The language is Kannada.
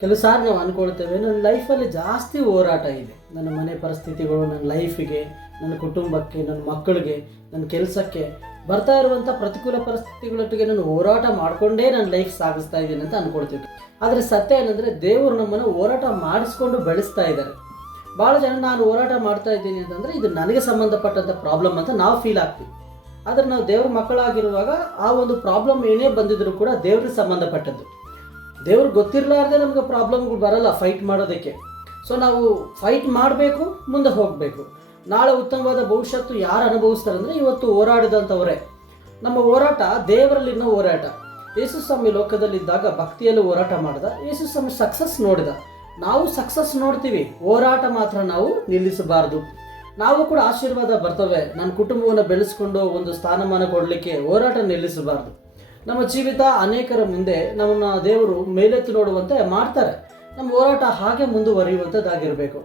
ಕೆಲವು ಸಾರಿ ನಾವು ಅಂದ್ಕೊಳ್ತೇವೆ ನನ್ನ ಲೈಫಲ್ಲಿ ಜಾಸ್ತಿ ಹೋರಾಟ ಇದೆ, ನನ್ನ ಮನೆ ಪರಿಸ್ಥಿತಿಗಳು, ನನ್ನ ಲೈಫಿಗೆ, ನನ್ನ ಕುಟುಂಬಕ್ಕೆ, ನನ್ನ ಮಕ್ಕಳಿಗೆ, ನನ್ನ ಕೆಲಸಕ್ಕೆ ಬರ್ತಾ ಇರುವಂಥ ಪ್ರತಿಕೂಲ ಪರಿಸ್ಥಿತಿಗಳೊಟ್ಟಿಗೆ ನಾನು ಹೋರಾಟ ಮಾಡಿಕೊಂಡೇ ನನ್ನ ಲೈಫ್ ಸಾಗಿಸ್ತಾ ಇದ್ದೀನಿ ಅಂತ ಅಂದ್ಕೊಳ್ತೀವಿ. ಆದರೆ ಸತ್ಯ ಏನಂದರೆ ದೇವರು ನಮ್ಮನ್ನು ಹೋರಾಟ ಮಾಡಿಸ್ಕೊಂಡು ಬೆಳೆಸ್ತಾ ಇದ್ದಾರೆ. ಭಾಳ ಜನ ನಾನು ಹೋರಾಟ ಮಾಡ್ತಾ ಇದ್ದೀನಿ ಅಂತಂದರೆ ಇದು ನನಗೆ ಸಂಬಂಧಪಟ್ಟಂಥ ಪ್ರಾಬ್ಲಮ್ ಅಂತ ನಾವು ಫೀಲ್ ಆಗ್ತೀವಿ. ಆದರೆ ನಾವು ದೇವ್ರ ಮಕ್ಕಳಾಗಿರುವಾಗ ಆ ಒಂದು ಪ್ರಾಬ್ಲಮ್ ಏನೇ ಬಂದಿದ್ರೂ ಕೂಡ ದೇವ್ರಿಗೆ ಸಂಬಂಧಪಟ್ಟದ್ದು. ದೇವ್ರಿಗೆ ಗೊತ್ತಿರಲಾರ್ದೆ ನಮಗೆ ಪ್ರಾಬ್ಲಮ್ಗಳು ಬರಲ್ಲ ಫೈಟ್ ಮಾಡೋದಕ್ಕೆ. ಸೊ ನಾವು ಫೈಟ್ ಮಾಡಬೇಕು, ಮುಂದೆ ಹೋಗಬೇಕು. ನಾಳೆ ಉತ್ತಮವಾದ ಭವಿಷ್ಯತ್ತು ಯಾರು ಅನುಭವಿಸ್ತಾರೆ ಅಂದರೆ ಇವತ್ತು ಹೋರಾಡಿದಂಥವರೇ. ನಮ್ಮ ಹೋರಾಟ ದೇವರಲ್ಲಿನ ಹೋರಾಟ. ಯೇಸು ಸ್ವಾಮಿ ಲೋಕದಲ್ಲಿದ್ದಾಗ ಭಕ್ತಿಯಲ್ಲಿ ಹೋರಾಟ ಮಾಡಿದ, ಯೇಸು ಸ್ವಾಮಿ ಸಕ್ಸಸ್ ನೋಡಿದ. ನಾವು ಸಕ್ಸಸ್ ನೋಡ್ತೀವಿ, ಹೋರಾಟ ಮಾತ್ರ ನಾವು ನಿಲ್ಲಿಸಬಾರ್ದು. ನಾವು ಕೂಡ ಆಶೀರ್ವಾದ ಬರ್ತವೆ, ನನ್ನ ಕುಟುಂಬವನ್ನು ಬೆಳೆಸ್ಕೊಂಡು ಒಂದು ಸ್ಥಾನಮಾನ ಕೊಡಲಿಕ್ಕೆ ಹೋರಾಟ ನಿಲ್ಲಿಸಬಾರ್ದು. ನಮ್ಮ ಜೀವಿತ ಅನೇಕರ ಮುಂದೆ ನಮ್ಮನ್ನು ದೇವರು ಮೇಲೆತ್ತು ನೋಡುವಂತೆ ಮಾಡ್ತಾರೆ. ನಮ್ಮ ಹೋರಾಟ ಹಾಗೆ ಮುಂದುವರಿಯುವಂಥದ್ದಾಗಿರಬೇಕು.